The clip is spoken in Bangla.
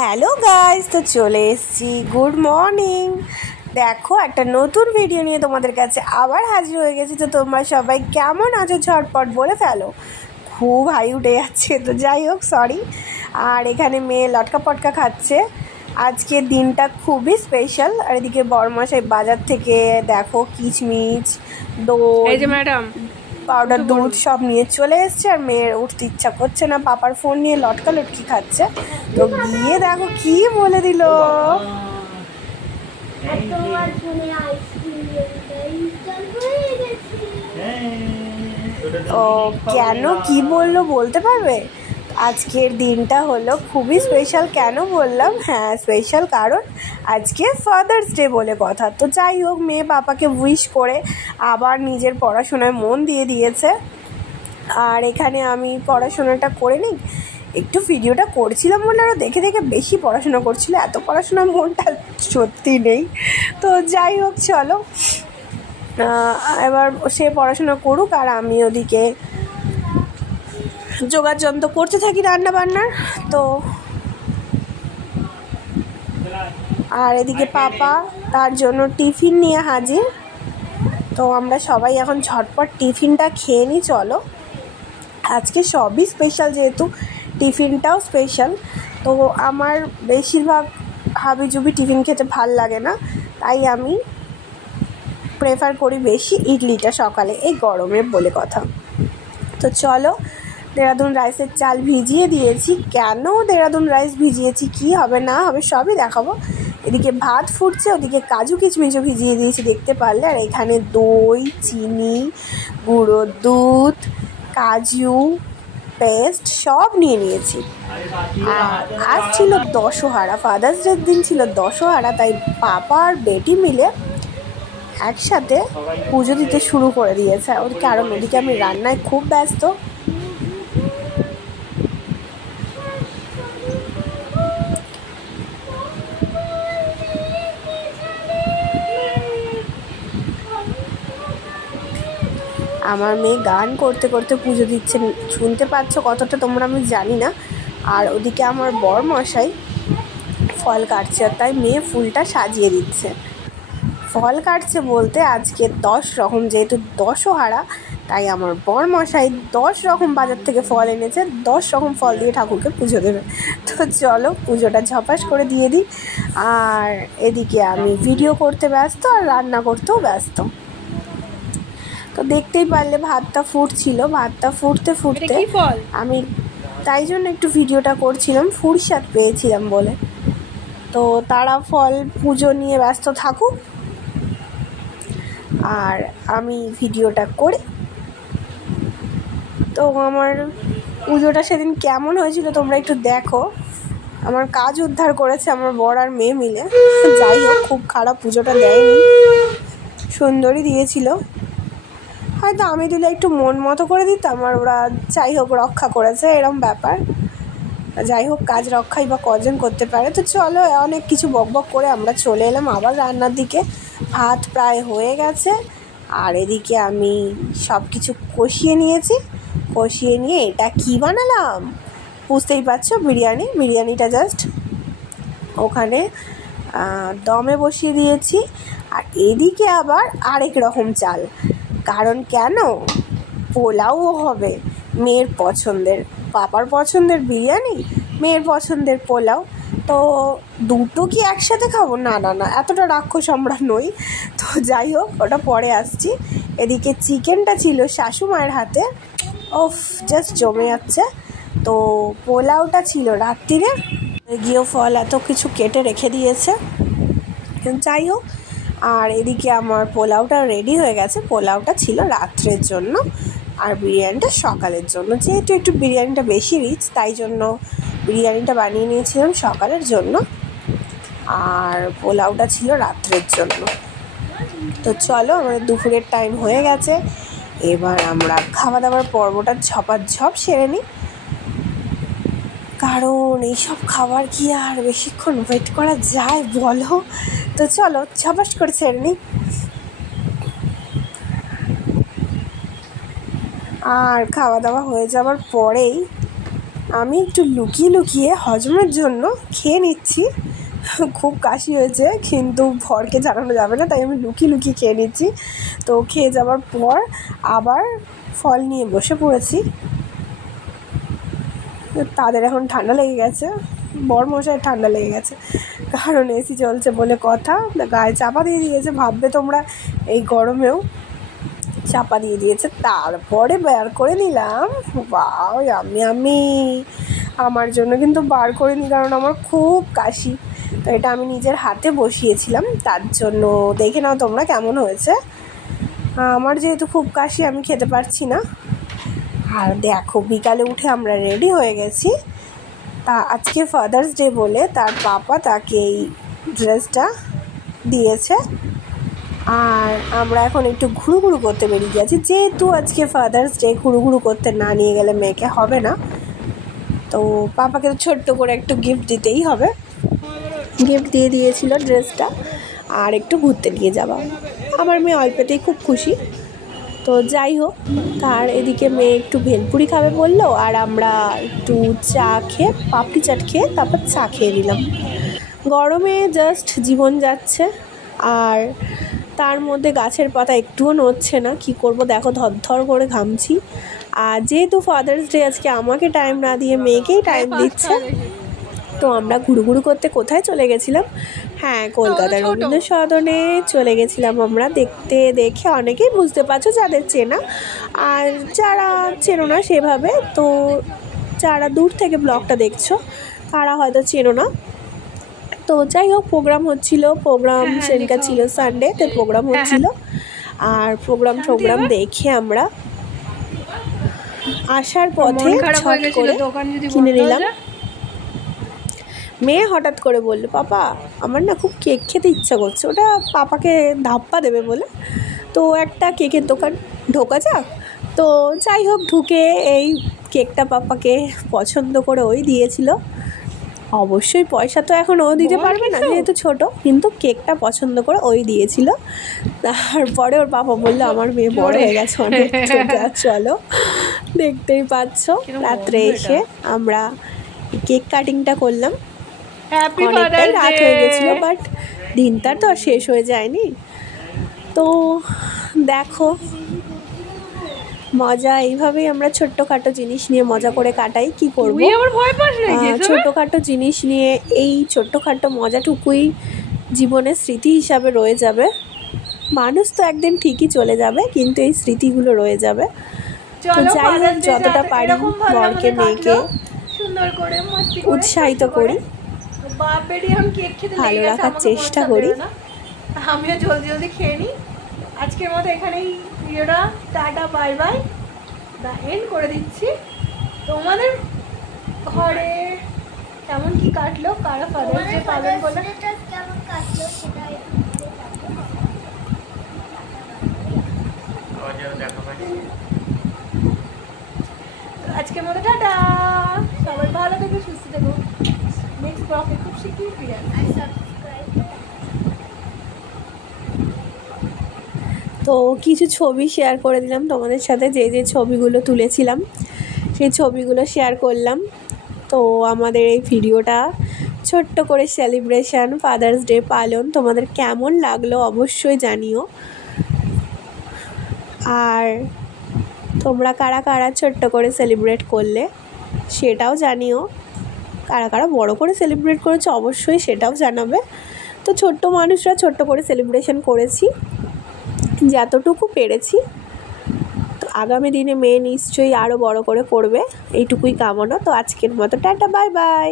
হ্যালো গাইস, তো চলে এসেছি। Good morning. দেখো, একটা নতুন ভিডিও নিয়ে তোমাদের কাছে আবার হাজির হয়ে গেছি। তো তোমরা সবাই কেমন আছো ঝটপট বলে ফেলো। খুব হাই উঠে যাচ্ছে, তো যাই হোক, সরি। আর এখানে মেয়ে লটকা পটকা খাচ্ছে। আজকের দিনটা খুবই স্পেশাল। আর এদিকে বড়মশাই বাজার থেকে দেখো কিচমিচ, দই, এই যে ম্যাডাম, পাউডার দুধ সব নিয়ে চলে এসছে। আর মেয়ের উঠতে ইচ্ছা করছে না, পাপার ফোন নিয়ে লটকা লটকি খাচ্ছে। তো গিয়ে দেখো কি বলে দিল। ও কেন কি বললো বলতে পারবে? আজকের দিনটা হলো খুবই স্পেশাল। কেন বললাম? হ্যাঁ, স্পেশাল কারণ আজকে ফাদার্স ডে বলে কথা। তো যাই হোক, মেয়ে পাপাকে উইশ করে আবার নিজের পড়াশোনায় মন দিয়ে দিয়েছে। আর এখানে আমি পড়াশোনাটা করে নিই, একটু ভিডিওটা করছিলাম বলে আরও দেখে দেখে বেশি পড়াশোনা করছিল। এত পড়াশোনার মনটা সত্যি নেই। তো যাই হোক, চলো এবার সে পড়াশোনা করুক, আর আমি ওদিকে যোগাযন্ত্র করতে থাকি রান্না বান্নার। তো আর এদিকে পাপা তার জন্য টিফিন নিয়ে হাজির। তো আমরা সবাই এখন ঝটপট টিফিনটা খেয়ে নিই। চলো, আজকে সবই স্পেশাল, যেহেতু টিফিনটাও স্পেশাল। তো আমার বেশিরভাগ হাবিজুবি টিফিন খেতে ভাল লাগে না, তাই আমি প্রেফার করি বেশি ইডলিটা সকালে, এই গরমে বলে কথা। তো চলো, দেরাদুন রাইসের চাল ভিজিয়ে দিয়েছি। কেন দেরাদুন রাইস ভিজিয়েছি, কি হবে না হবে সবই দেখাবো। এদিকে ভাত ফুটছে, ওদিকে কাজু কিচমিচও ভিজিয়ে দিয়েছি, দেখতে পারলে। আর এখানে দই, চিনি, গুঁড়ো দুধ, কাজু পেস্ট সব নিয়ে নিয়েছি। আর আজ ছিল দশহারা, ফাদার্স ডের দিন ছিল দশহারা, তাই পাপা আর বেটি মিলে একসাথে পুজো দিতে শুরু করে দিয়েছে। ওর কারণ ওদিকে আমি রান্নায় খুব ব্যস্ত। আমার মেয়ে গান করতে করতে পুজো দিচ্ছে, শুনতে পাচ্ছ কতটা তোমরা আমি জানি না। আর ওদিকে আমার বরমশাই ফল কাটছে, তাই মেয়ে ফুলটা সাজিয়ে দিচ্ছে। ফল কাটছে বলতে আজকে 10 রকম, যেহেতু দশহারা, তাই আমার বরমশাই 10 রকম বাজার থেকে ফল এনেছে। 10 রকম ফল দিয়ে ঠাকুরকে পুজো দেবে। তো চলো, পুজোটা ঝপাস করে দিয়ে দিই। আর এদিকে আমি ভিডিও করতে ব্যস্ত, আর রান্না করতেও ব্যস্ত। তো দেখতেই পারলে ভাতটা ফুটছিল, ভাতটা ফুটতে ফুটতে আমি তাই জন্য একটু ভিডিওটা করছিলাম, ফুরসাদ পেয়েছিলাম বলে। তো তারা ফল পুজো নিয়ে ব্যস্ত থাকুক, আর আমি ভিডিওটা করি। তো আমার পুজোটা সেদিন কেমন হয়েছিল তোমরা একটু দেখো। আমার কাজ উদ্ধার করেছে আমার বর আর মেয়ে মিলে। যাই হোক, খুব খারাপ পুজোটা দেয়নি, সুন্দরই দিয়েছিল। হয়তো আমি দিলে একটু মন মতো করে দিতাম, আর ওরা যাই হোক রক্ষা করেছে, এরম ব্যাপার। যাই হোক, কাজ রক্ষাই বা কজন করতে পারে। তো চলো, অনেক কিছু বকবক করে আমরা চলে এলাম আবার রান্নার দিকে। ভাত প্রায় হয়ে গেছে, আর এদিকে আমি সব কিছু কষিয়ে নিয়েছি। কষিয়ে নিয়ে এটা কি বানালাম বুঝতেই পারছো, বিরিয়ানিটা জাস্ট ওখানে দমে বসিয়ে দিয়েছি। আর এদিকে আবার আরেক রকম চাল, কারণ কেন, পোলাও হবে মেয়ের পছন্দের। পাপার পছন্দের বিরিয়ানি, মেয়ের পছন্দের পোলাও। তো দুটো কি একসাথে খাবো? না না না, এতটা রাক্ষস আমরা নই। তো যাই হোক, ওটা পরে আসছি। এদিকে চিকেনটা ছিল শাশুমায়ের হাতে, ওফ জাস্ট জমে যাচ্ছে। তো পোলাওটা ছিল রাত্রিরে, গিয়েও ফল এত কিছু কেটে রেখে দিয়েছে। যাই হোক, আর এদিকে আমার পোলাওটা রেডি হয়ে গেছে। পোলাওটা ছিল রাত্রের জন্য, আর বিরিয়ানিটা সকালের জন্য। যেহেতু একটু বিরিয়ানিটা বেশি রিচ, তাই জন্য বিরিয়ানিটা বানিয়ে নিয়েছিলাম সকালের জন্য, আর পোলাওটা ছিল রাত্রের জন্য। তো চলো, আমাদের দুপুরের টাইম হয়ে গেছে, এবার আমরা খাওয়া দাওয়ার পর্বটা ঝপাঝপ সেরে নিই, কারণ এইসব খাবার কি আর বেশিক্ষণ ওয়েট করা যায় বলো। তো চলো ঝপাস করে সেরে নিই। আর খাওয়া দাওয়া হয়ে যাওয়ার পরেই আমি একটু লুকিয়ে লুকিয়ে হজমের জন্য খেয়ে নিচ্ছি। খুব কাশি হয়েছে, কিন্তু ভরকে জানানো যাবে না, তাই আমি লুকিয়ে লুকিয়ে খেয়ে নিচ্ছি। তো খেয়ে যাওয়ার পর আবার ফল নিয়ে বসে পড়েছি। তাদের এখন ঠান্ডা লেগে গেছে, বরমশাই ঠান্ডা লেগে গেছে, কারণ এসি চলছে বলে কথা, গায়ে চাপা দিয়ে দিয়েছে। ভাববে তোমরা এই গরমেও চাপা দিয়ে দিয়েছে। তারপরে বার করে নিলাম, বাও আমি আমার জন্য কিন্তু বার করে নি, কারণ আমার খুব কাশি। তো এটা আমি নিজের হাতে বসিয়েছিলাম, তার জন্য দেখে নাও তোমরা কেমন হয়েছে। আমার যেহেতু খুব কাশি আমি খেতে পারছি না। আর দেখো বিকালে উঠে আমরা রেডি হয়ে গেছি। তা আজকে ফাদার্স ডে বলে তার পাপা তাকে এই ড্রেসটা দিয়েছে। আর আমরা এখন একটু ঘুরু করতে বেরিয়ে গেছি, যেহেতু আজকে ফাদার্স ডে, ঘুরু করতে না নিয়ে গেলে মেয়েকে হবে না। তো পাপাকে তো ছোট্ট করে একটু গিফট দিতেই হবে। গিফট দিয়ে দিয়েছিল ড্রেসটা, আর একটু ঘুরতে নিয়ে যাওয়া। আমার মেয়ে অল্পতেই খুব খুশি। তো যাই হোক, তার এদিকে মেয়ে একটু ভেলপুরি খাবে বললো, আর আমরা একটু চা খেয়ে, পাপড়ি চাট খেয়ে তারপর চা খেয়ে নিলাম। গরমে জাস্ট জীবন যাচ্ছে, আর তার মধ্যে গাছের পাতা একটুও নড়ছে না। কি করব, দেখো ধর করে ঘামছি। আর যেহেতু ফাদার্স ডে আজকে আমাকে টাইম না দিয়ে মেয়েকেই টাইম দিচ্ছে, তো আমরা ঘুরু করতে কোথায় চলে গেছিলাম? হ্যাঁ, কলকাতার রবীন্দ্র সদনে চলে গেছিলাম আমরা। দেখে অনেকেই বুঝতে পারছো, যাদের চেনা, আর যারা চেনো না সেভাবে, তো যারা দূর থেকে ব্লগটা দেখছো তারা হয়তো চেনো না। তো যাই হোক, প্রোগ্রাম সেদিনটা ছিল সানডে, তো প্রোগ্রাম হচ্ছিল। আর প্রোগ্রাম দেখে আমরা আসার পথে ছট করে কিনে নিলাম। মেয়ে হঠাৎ করে বললো, পাপা আমার না খুব কেক খেতে ইচ্ছা করছে। ওটা পাপাকে ধাপ্পা দেবে বলে, তো একটা কেকের দোকান ঢোকা যাক। তো যাই হোক, ঢুকে এই কেকটা পাপাকে পছন্দ করে ওই দিয়েছিল। অবশ্যই পয়সা তো এখন ও দিতে পারবে না, যেহেতু ছোট, কিন্তু কেকটা পছন্দ করে ওই দিয়েছিল। তারপরে ওর পাপা বললো, আমার মেয়ে বড় হয়ে গেছে অনেক, চলো। দেখতেই পাচ্ছ, রাত্রে এসে আমরা কেক কাটিংটা করলাম। অনেকটাই রাত হয়ে গেছিলো, বাট দিনটা তো আর শেষ হয়ে যায়নি। তো দেখো, মজা এইভাবেই আমরা ছোট্টখাটো জিনিস নিয়ে মজা করে কাটাই। কি করবো, ছোট্টখাটো জিনিস নিয়ে এই ছোট্টখাটো মজাটুকুই জীবনের স্মৃতি হিসাবে রয়ে যাবে। মানুষ তো একদিন ঠিকই চলে যাবে, কিন্তু এই স্মৃতিগুলো রয়ে যাবে। তো যাই হোক, যতটা পারি বরকে মেয়েকে উৎসাহিত করি, ভালো রাখার চেষ্টা করি। আমিও জলদি খেয়ে নিই। আজকের মতো এখানেই ভিডিওটা tata bye bye the end করে দিচ্ছি। তোমাদের ঘরে কেমন কি কাটলো, কারা ফাদার্স ডে পালন করলো, কেমন কাটলো সেটা আজকের মতো টাটা। সবাই ভালো থেকো, সুস্থ থেকো। নেক্সট ব্লগে খুব শিগগিরই ফিরে আসবো। তো কিছু ছবি শেয়ার করে দিলাম তোমাদের সাথে, যে ছবিগুলো তুলেছিলাম সেই ছবিগুলো শেয়ার করলাম। তো আমাদের এই ভিডিওটা ছোট্ট করে সেলিব্রেশন, ফাদার্স ডে পালন তোমাদের কেমন লাগলো অবশ্যই জানিও। আর তোমরা কারা কারা ছোট্ট করে সেলিব্রেট করলে সেটাও জানিও। কারা কারা বড় করে সেলিব্রেট করেছে অবশ্যই সেটাও জানাবে। তো ছোট্ট মানুষরা ছোট্ট করে সেলিব্রেশন করেছি যতটুকু পেরেছি। তো আগামী দিনে মেয়ে নিশ্চয়ই আরও বড় করে করবে, এইটুকুই কামনা। তো আজকের মতো টাটা বাই বাই।